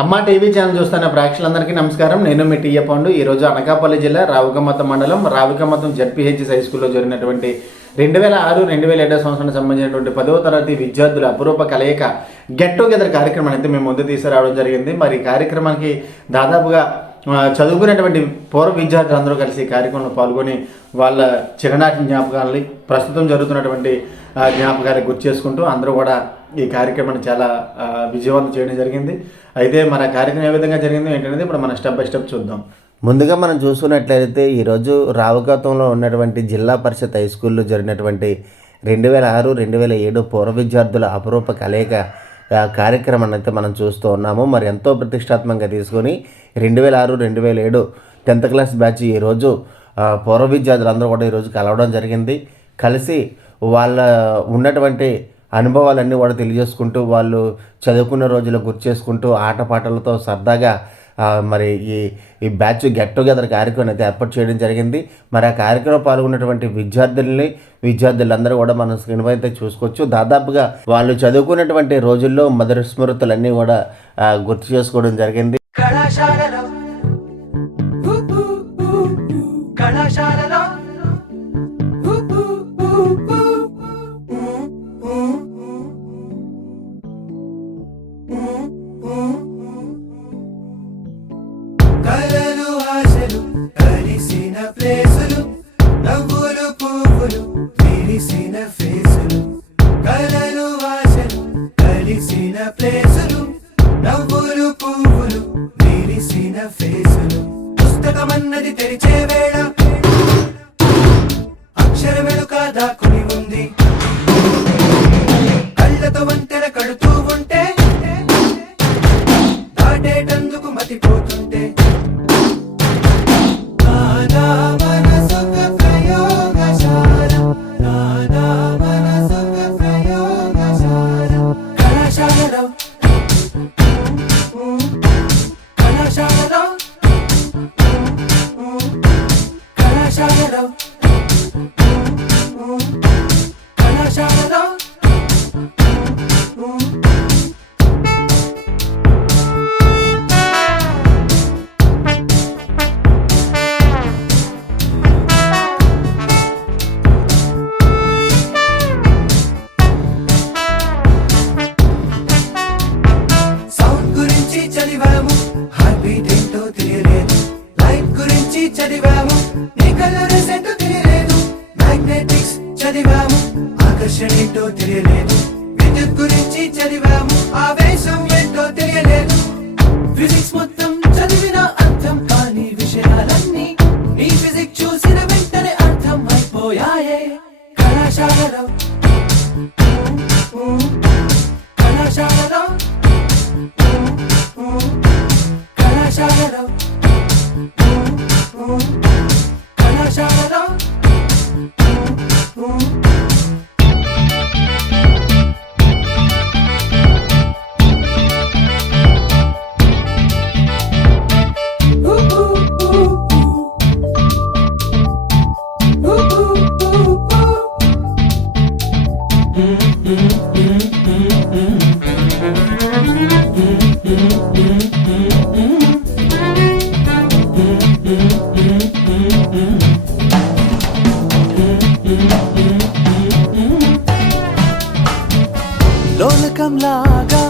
అమ్మ TV channel చూస్తున్న ప్రేక్షకులందరికీ నమస్కారం. నేను మీ టీఏ పండు. ఈరోజు అనకాపల్లి జిల్లా రావికమతం మండలం రావికమతం జడ్పీహెచ్ఎస్ హై స్కూల్లో జరిగినటువంటి 2006-2007 సంవత్సరానికి సంబంధించినటువంటి 10వ తరగతి విద్యార్థుల అపురూప కలయిక గెట్ టుగెదర్ కార్యక్రమాన్ని అయితే మేము ముందు తీసుకురావడం జరిగింది. మరి ఈ కార్యక్రమానికి దాదాపుగా చదువుకునేటువంటి పూర్వ విద్యార్థులందరూ కలిసి ఈ కార్యక్రమంలో పాల్గొని వాళ్ళ చిన్ననాటి జ్ఞాపకాలని ప్రస్తుతం జరుగుతున్నటువంటి జ్ఞాపకాన్ని గుర్తు చేసుకుంటూ అందరూ కూడా ఈ కార్యక్రమాన్ని చాలా విజయవంతం చేయడం జరిగింది. అయితే మన కార్యక్రమం ఏ విధంగా జరిగిందో ఏంటనేది ఇప్పుడు మనం స్టెప్ బై స్టెప్ చూద్దాం. ముందుగా మనం చూసుకున్నట్లయితే ఈరోజు రావికమతంలో ఉన్నటువంటి జిల్లా పరిషత్ హై స్కూల్లో జరిగినటువంటి 2006-2007 పూర్వ విద్యార్థుల అపురూప కలయిక కార్యక్రమాన్ని అయితే మనం చూస్తూ ఉన్నాము. మరి ఎంతో ప్రతిష్టాత్మకంగా తీసుకొని 2006-2007 10th క్లాస్ బ్యాచ్ ఈరోజు పూర్వ విద్యార్థులందరూ కూడా ఈరోజు కలవడం జరిగింది. కలిసి వాళ్ళ ఉన్నటువంటి అనుభవాలన్నీ కూడా తెలియజేసుకుంటూ వాళ్ళు చదువుకున్న రోజులు గుర్తు చేసుకుంటూ ఆటపాటలతో సరదాగా మరి ఈ బ్యాచ్ గెట్ టుగెదర్ కార్యక్రమం అయితే ఏర్పాటు చేయడం జరిగింది. మరి ఆ కార్యక్రమం పాల్గొన్నటువంటి విద్యార్థులందరూ కూడా మనం స్క్రీన్ పై అయితే చూసుకోవచ్చు. దాదాపుగా వాళ్ళు చదువుకున్నటువంటి రోజుల్లో మధుర స్మృతులన్నీ కూడా గుర్తు చేసుకోవడం జరిగింది. కలలు ఆశలు కలిసిన ప్లేసులు, నవ్వులు పువ్వులు విరిసిన ఫేసులు. కలలు ఆశలు కలిసిన ప్లేసులు, నవ్వులు పువ్వులు విరిసిన ఫేసులు. పుస్తకమన్నది తెరిచే వేళ అక్షరం వెనుక దాక్కుని ఉంది. కళ్ళతో వంతెన కడుతూ ఉంటే దాటేటందుకు మతిపోతుంటే చదివాము, హార్ట్బీట్ ఏంటో తెలియలేదు. లైఫ్ గురించి చదివాము, నీ కలర్ ఏంటో తెలియలేదు. మ్యాగ్నెటిక్స్ చదివాము, ఆకర్షణ ఏంటో తెలియలేదు. విద్యుత్ గురించి చదివాము, ఆవేశం ఏంటో తెలియలేదు. ఫిజిక్స్ మొత్తం చదివిన అర్థం కాని విషయాలన్నీ నీ ఫిజిక్స్ చూసిన వెంటనే అర్థం అయిపోయాయే. కళాశాలలో కళాశాలలో కళాశాలలో కళాశాలలో లోలకంలాగా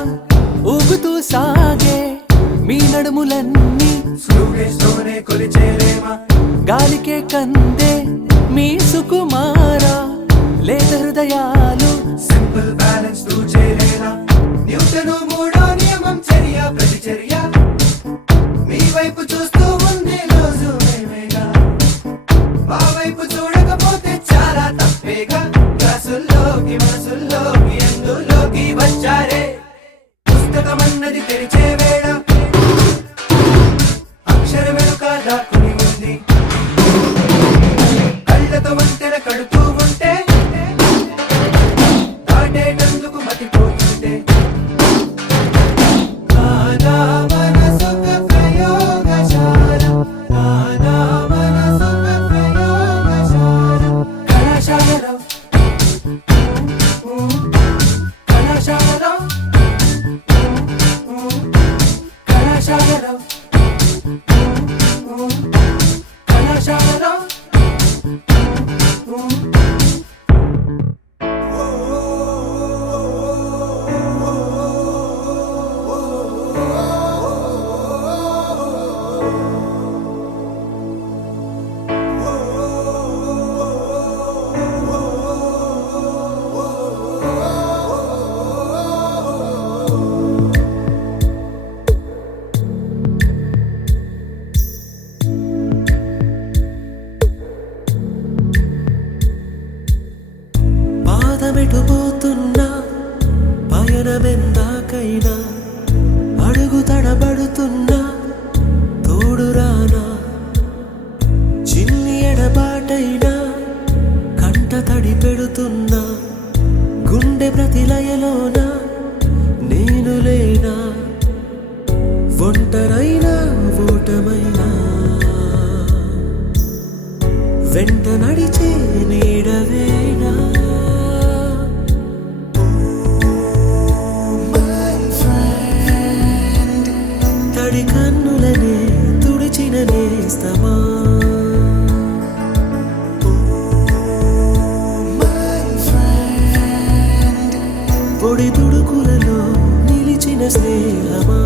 ఊగుతూ సాగే మీ నడుములన్నీ స్లోనే కొలిచేలేమా. గాలికే కందే మీ సుకుమారా లేత హృదయాలు సింపుల్ బ్యాలెన్స్ తూ చేయలేరా. న్యూటను మూడో నియమం చర్య ప్రతిచర్య మీ వైపు చూస్తూ ఉంది రోజు మేమేగా. మా వైపు చూడకపోతే చాలా తప్పేగా. క్లాసుల్లోకి మనసుల్లోకి ఎందులోకి వచ్చారే. పుస్తకమన్నది తెరిచే వేళ అక్షరం వెనుక దాక్కుని ఉంది. కళ్ళతో వంతెన కడుతూ ఉంటే దాటేటందుకు మతిపోతుంటే కళాశాలలో కళాశాలలో పాదమెటుపోతున్నా పయనమెందాకైనా అడుగు తడబడుతున్నా తోడురానా చిన్ని ఎడబాటైనా కంట తడి పెడుతున్నా గుండె ప్రతిలయలోన నేను లేనా ఒంటరైనా ఓటమైనా వెంట నడిచే నీడవేనా తడి కన్నులనే తుడిచిన నేస్తమా పొడి తుడుకులలో నిలిచిన స్నేహమా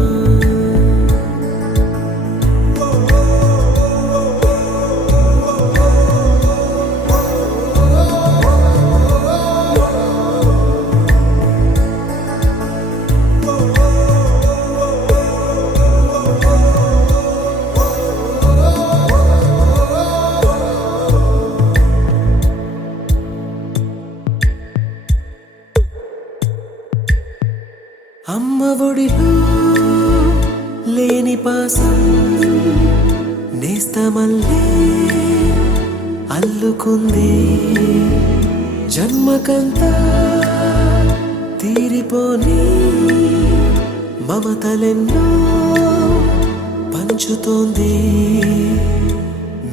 అమ్మ ఒడిలో లేని పాసం నేస్తమల్లే అల్లుకుంది జన్మకంతా తీరిపోని మమతలెన్నో పంచుతోంది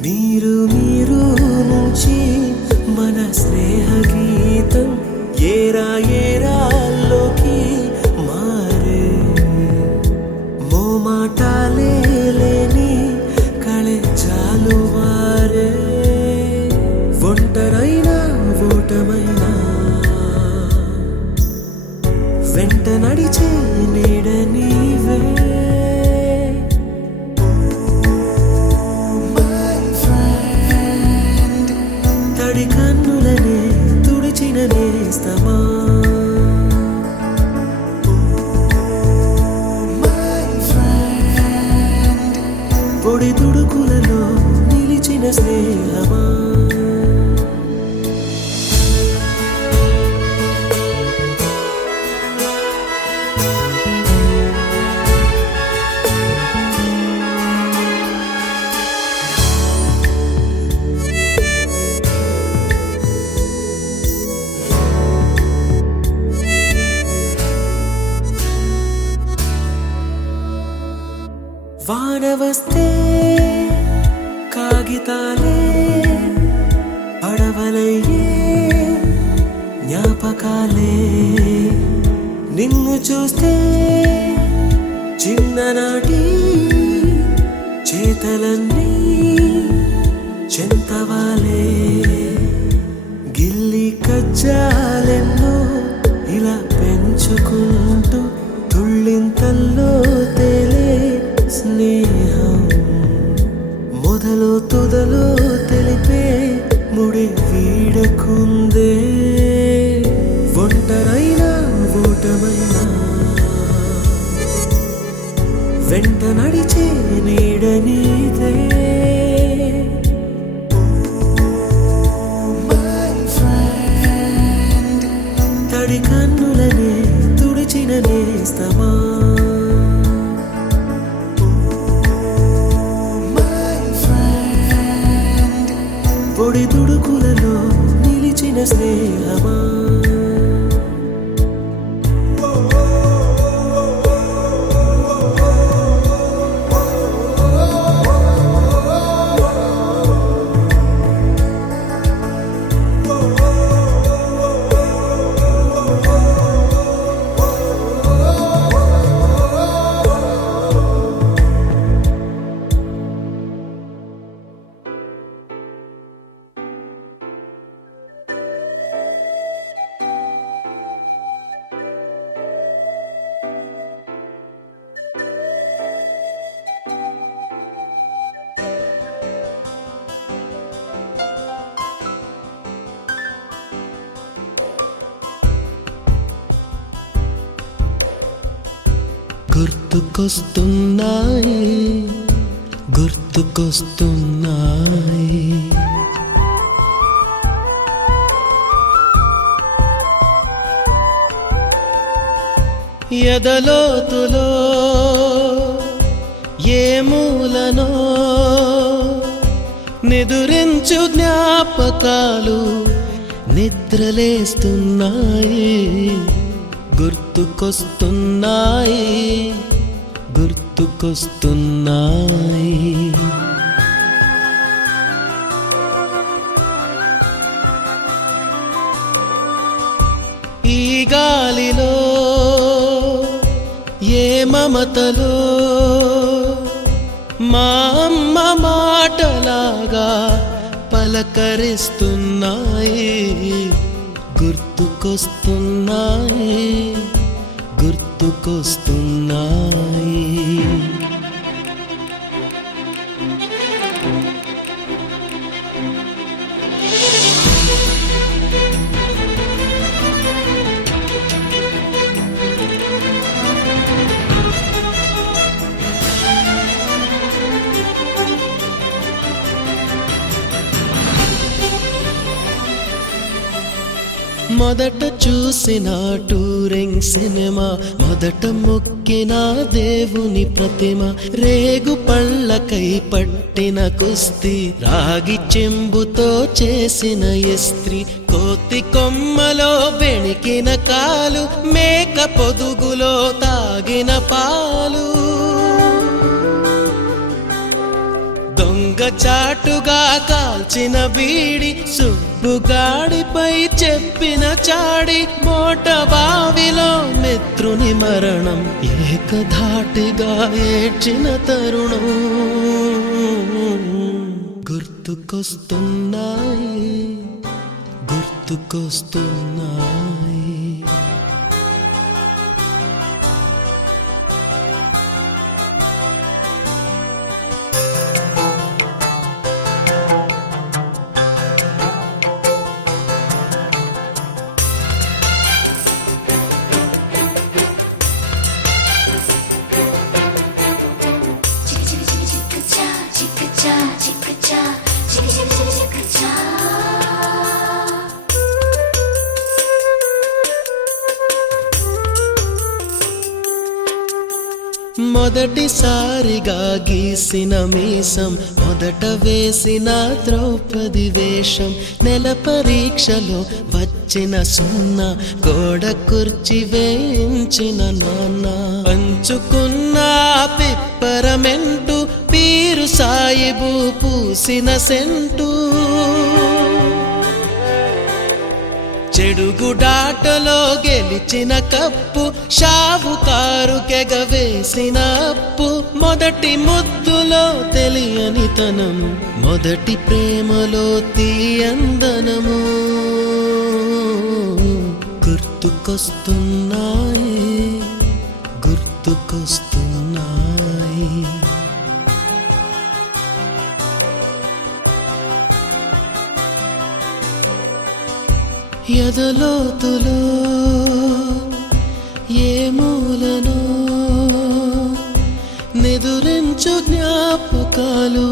మీరు నుంచి మన స్నేహ గీతం ఏరా ఏరాల్లోకి మారే మోమాటాలే లేని కళే చాలు వారే ఒంటరైనా ఓటమైనా వెంట నడిచే నీడ నీవే తడి కన్నులనే తుడిచిన నేస్తమా పొడి తుడుకులలో నిలిచిన స్నేహమా వాన వస్తే కాగితాలే పడవలయ్యే జ్ఞాపకాలే నిన్ను చూస్తే చిన్ననాటి చేతలన్నీ చెంతవాలే గిల్లి కజ్జాలెన్నో ఇలా పెంచుకుంటూ తుళ్ళింతల్లో తేలే స్నేహం మొదలు తుదలో తెలిపే ముడి వీడకుందే ఒంటరైనా ఓటమైనా వెంట నడిచే నీడ నీదే తడి కన్నులనే తుడిచిన నేస్తమా పొడి తుడుకులలో నిలిచిన స్నేహమా గుర్తుకొస్తున్నాయి గుర్తుకొస్తున్నాయి ఎదలోతులో ఏ మూలనో నిదురించు జ్ఞాపకాలు నిద్రలేస్తున్నాయి గుర్తుకొస్తున్నాయి గుర్తుకొస్తున్నాయి ఈ గాలిలో ఏ మమతలో మా అమ్మ మాటలాగా పలకరిస్తున్నాయి గుర్తుకొస్తున్నాయి గుర్తుకొస్తున్నాయి మొదట చూసిన టూరింగ్ సినిమా మొదట మొక్కిన దేవుని ప్రతిమ రేగు పళ్ళకై పట్టిన కుస్తీ రాగి చెంబుతో చేసిన ఇస్త్రీ కోతి కొమ్మలో బెణికిన కాలు మేక పొదుగులో తాగిన పాలు దొంగ చాటుగా కాల్చిన బీడి సుబ్బుగాడిపై చెప్పిన చాడి మోట బావిలో మిత్రుని మరణం ఏకధాటిగా ఏడ్చిన తరుణం గుర్తుకొస్తున్నాయి గుర్తుకొస్తున్నాయి మొదటిసారిగా గీసిన మీసం మొదట వేసిన ద్రౌపది వేషం నెల పరీక్షలో వచ్చిన సున్నా గోడ కుర్చీ వేయించిన నాన్న పంచుకున్న పిప్పరమెంటు పీరు సాయిబు పూసిన సెంటు చెడుగుడాటలో గెలిచిన కప్పు షావుకారు కెగవేసిన అప్పు మొదటి ముద్దులో తెలియని తనము మొదటి ప్రేమలో తీయందనము గుర్తుకొస్తున్నాయి గుర్తుకొస్తున్నాయి ఎదలోతులో ఏ మూలనో నిదురించు జ్ఞాపకాలు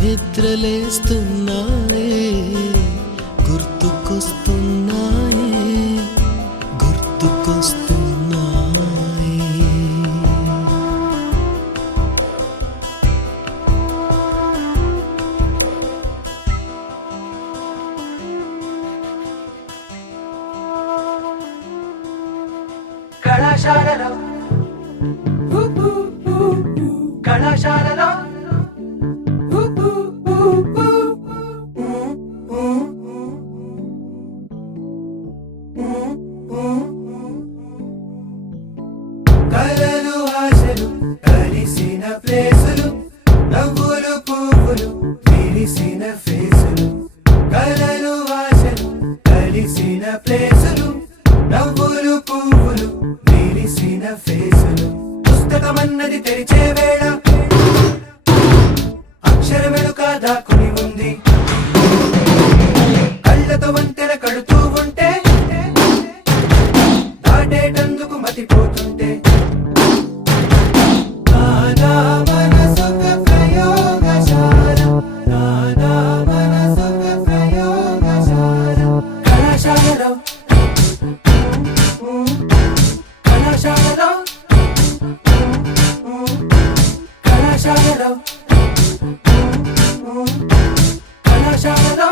నిద్రలేస్తున్నాయి గుర్తుకొస్తున్నాయి గుర్తుకొస్తున్నాయి కళాశాలలో కళాశాలలో కలలు ఆశలు కలిసిన ప్లేసులు నవ్వులు పువ్వులు విరిసిన ఫేసులు కలలు ఆశలు కలిసిన ప్లేసులు నవ్వులు పువ్వులు విరిసిన ఫేసులు పుస్తకమన్నది తెరిచే వేళ అక్షరమెలుక దాక్కుని ఉంది కళ్ళతో వంతెన కడుతూ ఉంటే దాటేటందుకు మతిపోతుంటే మనసొక ప్రయోగశాల నానా మనసొక ప్రయోగశాల కళాశాలలో కళాశాలలో కళాశాలలో కళాశాలలో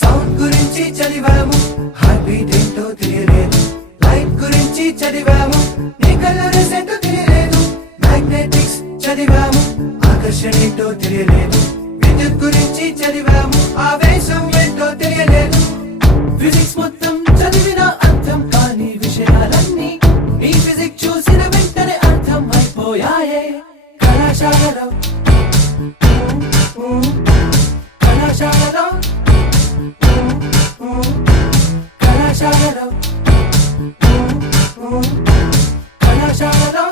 సౌండ్ గురించి చదివాము హార్ట్ బీట్ ఏంటో తెలియలేదు లైట్ గురించి చదివాము నీ కలర్ ఏంటో తెలియలేదు మ్యాగ్నెటిక్స్ చదివాము ఆకర్షణ ఏంటో తెలియలేదు విద్యుత్ గురించి చదివాము ఆవేశం ఏంటో తెలియలేదు ఫిజిక్స్ మొత్తం చదివిన అర్థం కాని విషయాలన్నీ నీ ఫిజిక్స్ చూసిన వెంటనే అర్థం అయిపోయాయే కళాశాలలో కళాశాలలో కళాశాలలో కళాశాలలో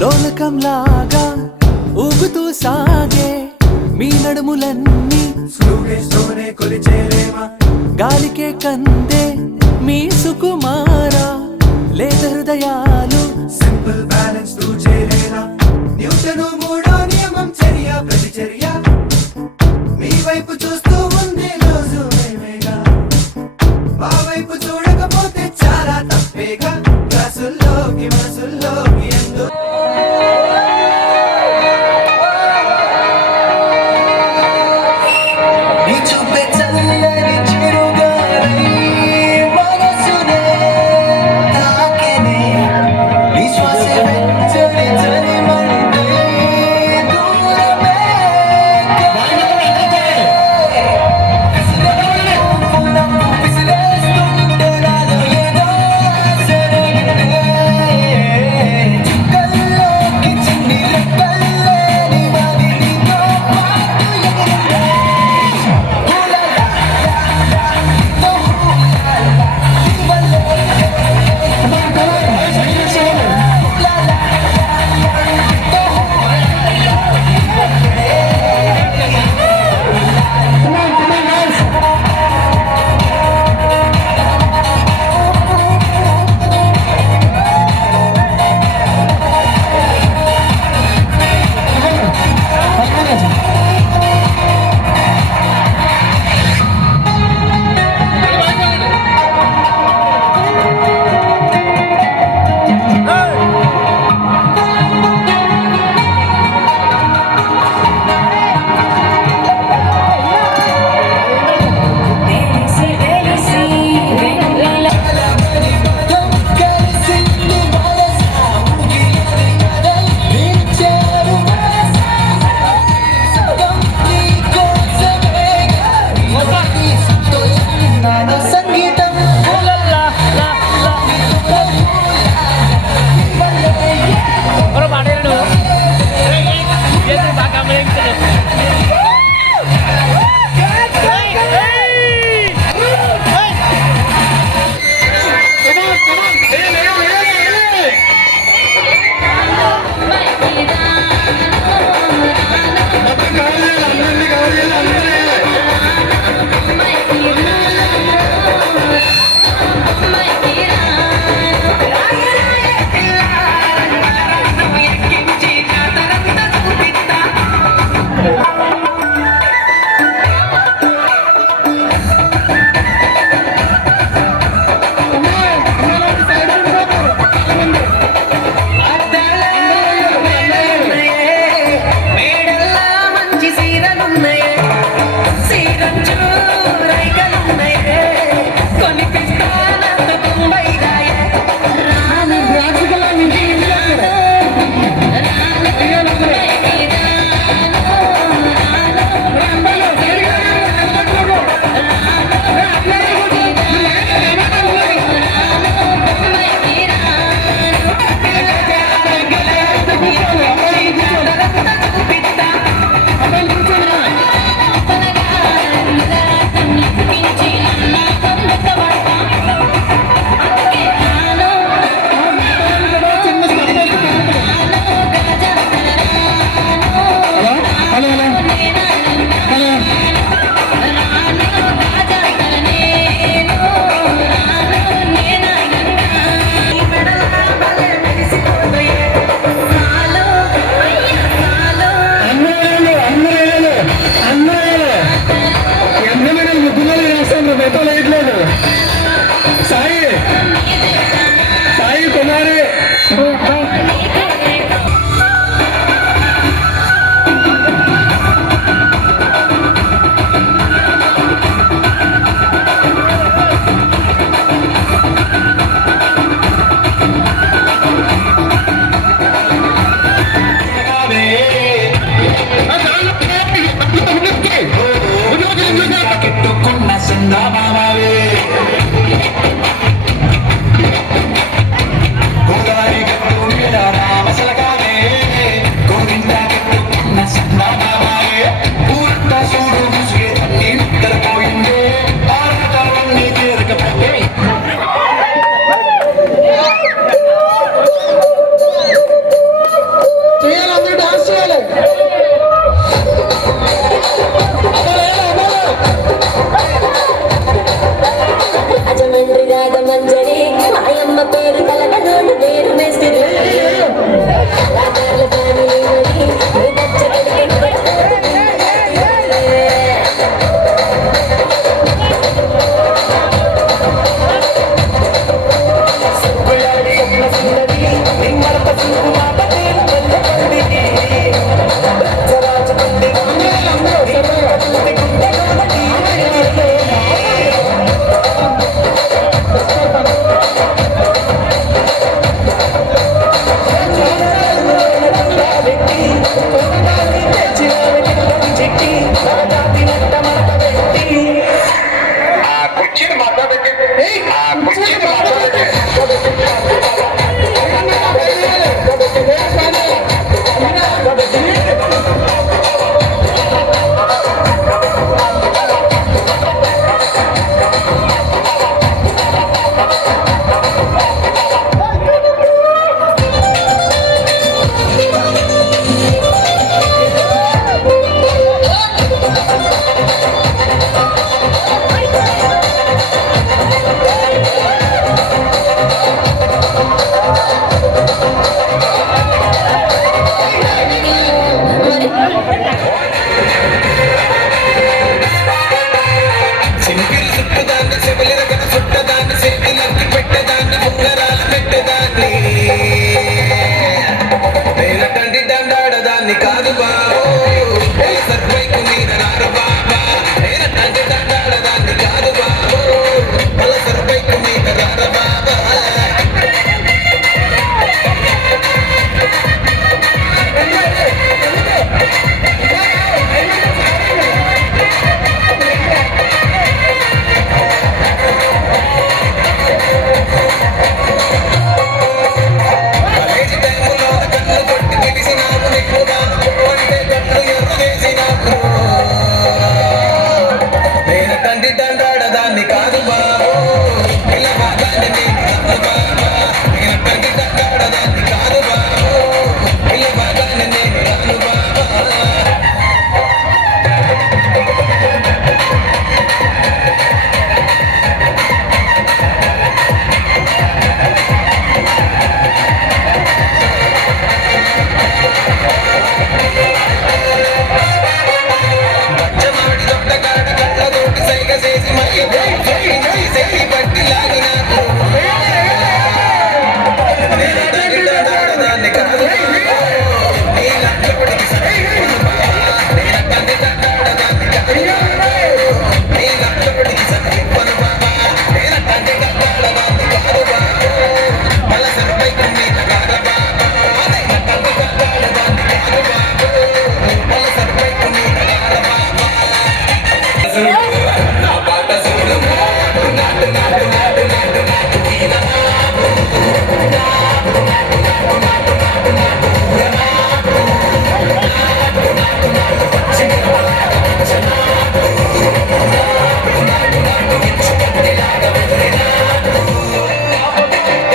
లోలకంలాగా ఊగుతూ సాగే మీ నడుములన్నీ స్లోనే కొలిచేలేమా గాలికే కందే మీ సుకుమార లేత హృదయాలు సింపుల్ బ్యాలెన్స్ తూ చేయలేనా న్యూటను మూడో నియమం చర్య ప్రతిచర్య మీ వైపు చూస్తూ ఉంది రోజు మేమేగా మా వైపు చూడకపోతే చాలా తప్పేగా క్లాసుల్లోకి మనసుల్లోకి ఎందు నీ చూపే చల్లని చిరుగాలి మనసునే తాకెనే నీ శ్వాసే వెచ్చని చలిమంటే దూరమే కదిలే. గోదావరి గట్టు మీద రామసలకాలే గోవింద గట్టుకున్న సన్నమాలే ఊరంతా చూడు ముసుగే తల్లి నిద్రపోయిందే ఆరాటాలన్నీ తీరకపోతే చేయాలి, అందరూ డాన్స్ చేయాలి. అజమండ్రి రాగమంజరి మాయమ్మ పేరు కలగనోడు నేను మేస్తిరి రాజాల ఫ్యామిలీ మరి నీ దచ్చగడికి సుబ్బయాడి సొమ్మ సుందరి నిమ్మరప సింకు మాట తేరు వల్ల పండికి రాజు పండి కుర్చీని మాట్లాడండి, ఆ కుర్చీని మాట్లాడండి. సింగిల్ చుట్టదాన్ని చెవుల దగ్గర చుట్టదాన్ని చేతులకి పెట్టదాన్ని ఉంగరాలు పెట్టదాన్ని పేరటండి దండాడదాన్ని కాదు బాబు సర్వైకు మీద రారు బాబా పేరటండి దండాడదాన్ని కాదు బాబు సర్వైకు మీద రారు బాబా కాలేజీ టైములో కన్ను కొట్టి పిలిచినావు నీకు అంటే కన్ను ఎర్ర చేసినావు నేను తండ్రి దండాడదాన్ని కాదు బాబు ఇలా బాగానే నీకు నన్ను బాబా నేను తండ్రి దండాడదాన్ని కాదు బాబు ఇలా బాగానే నీకు నన్ను బాబా బచ్చమాడి దొడ్డగాడ కళ్ళతోటి సైగ చేసి మయ్య చేయి పట్టి లాగినాకు నేను తండ్రి దండాడదాన్ని కాదు నీ లక్షపడికి సరిపోను బాబా నేను తండ్రి దండాడదాన్ని కాదు నీ లక్షపడికి సరిపోను బాబా నేను తండ్రి దండాడదాన్ని కాదు బాబు మళ్ళా సరిపైకు మీద కాదు బాబా నేను తండ్రి దండాడదాన్ని కాదు బాబు మళ్ళా సరిపైకు మీద కాదు బాబా నా పాట చూడు నాటు నాటు నాటు నాటు నాటు నాటు మీద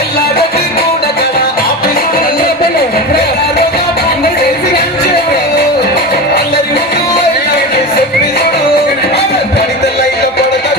ఎల్లాగొట్టి కూడా కదా ఆఫీసు అందరి ముందు చెప్పి చూడు పడితే లైట్ పడతా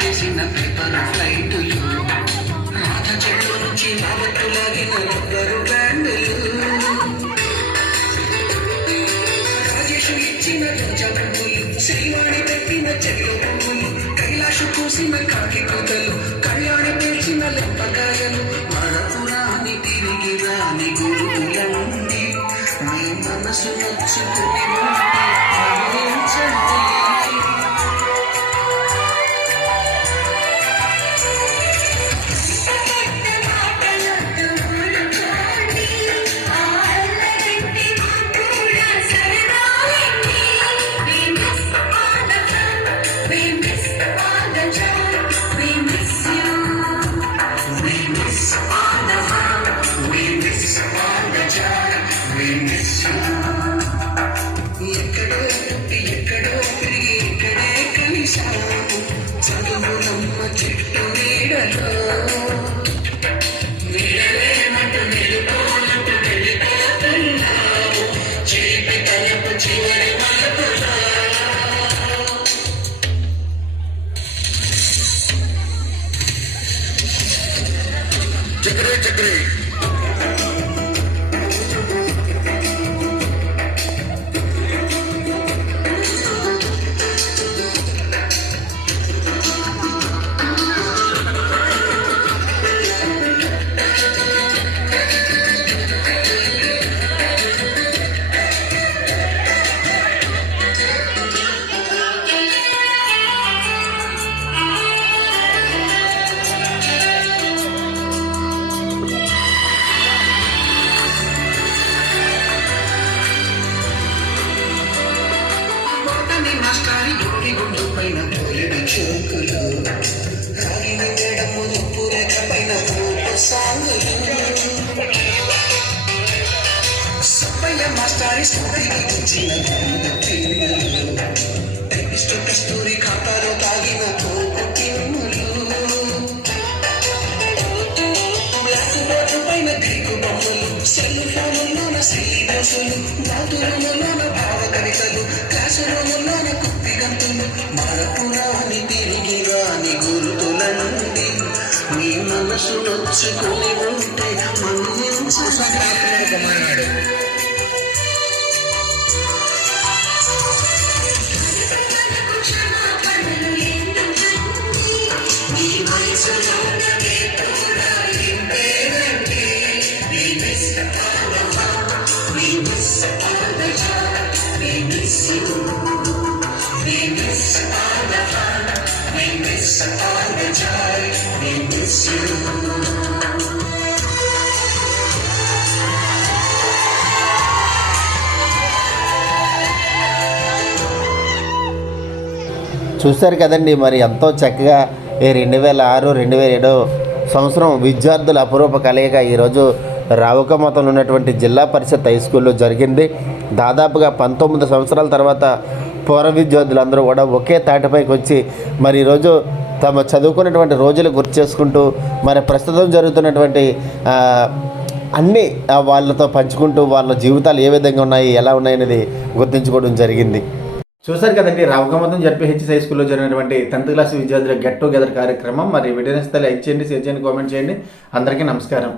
వేసిన పేపర్ ఫ్లైటులు రాధ చెట్టు నుంచి నావట్టు లాగిన రబ్బరు బ్యాండులు రాజేషు ఇచ్చిన రోజా పువ్వులు శ్రీవాణి పెట్టిన చెవిలో పువ్వులు కైలాషు పూసిన కాకి కూతలు కళ్యాణి పేల్చిన లెంపకాయలు మరపురాని తిరిగి రాని గురువులండి మీ మనసు నచ్చుకుని ఉంటే ఆలోచించండి. ఎక్కడో పుట్టి ఎక్కడో పెరిగి ఇక్కడే కలిశాము చదువులమ్మ చెట్టు నీడలో నీడలేమంటూ నిలుపోనంటూ వెళ్ళిపోతున్నావు చేపి తలపు చివరి మలుపులో చక్రే చక్రే మాస్టారి గుడి గుండు పైన పోలిడి చోకులు రాగిని వేడము ఉప్పు రేఖ పైన పూపు సాంగులు సబ్బయ్య మాస్టారి స్కూటీకి వచ్చిన పిల్లలు కస్తూరి ఖాతాలో తాగిన కోపు కిమ్ములు బ్లాక్ బోర్డు పైన గ్రీకు బొమ్మలు సెల్ ఫోనుల్లోన శ్రీదోసులు బాతురులలోన భావ కవితలు క్లాసురూముల్లోన కుప్పి గంతులు మరపురాని తిరిగి రాని గుర్తులండి మీ మనసు నొచ్చుకుని ఉంటే మన్నించసాడు మీ వయసులో చూశారు కదండి, మరి ఎంతో చక్కగా ఈ 2006, 2007 సంవత్సరం విద్యార్థుల అపురూప కలయిక ఈరోజు రావుకమతంలో ఉన్నటువంటి జిల్లా పరిషత్ హై స్కూల్లో జరిగింది. దాదాపుగా 19 సంవత్సరాల తర్వాత పూర్వ విద్యార్థులందరూ కూడా ఒకే తాటిపైకి వచ్చి మరి ఈరోజు తమ చదువుకున్నటువంటి రోజులు గుర్తు చేసుకుంటూ మరి ప్రస్తుతం జరుగుతున్నటువంటి అన్నీ వాళ్ళతో పంచుకుంటూ వాళ్ళ జీవితాలు ఏ విధంగా ఉన్నాయి, ఎలా ఉన్నాయనేది గుర్తించుకోవడం జరిగింది. చూశారు కదండి, రావుకమతం జడ్పీహెచ్ఎస్ హై స్కూల్లో జరిగినటువంటి 10th క్లాస్ విద్యార్థుల గెట్ టుగెదర్ కార్యక్రమం. మరి వీడియోని లైక్ చేయండి, షేర్ చేయండి, కామెంట్ చేయండి. అందరికీ నమస్కారం.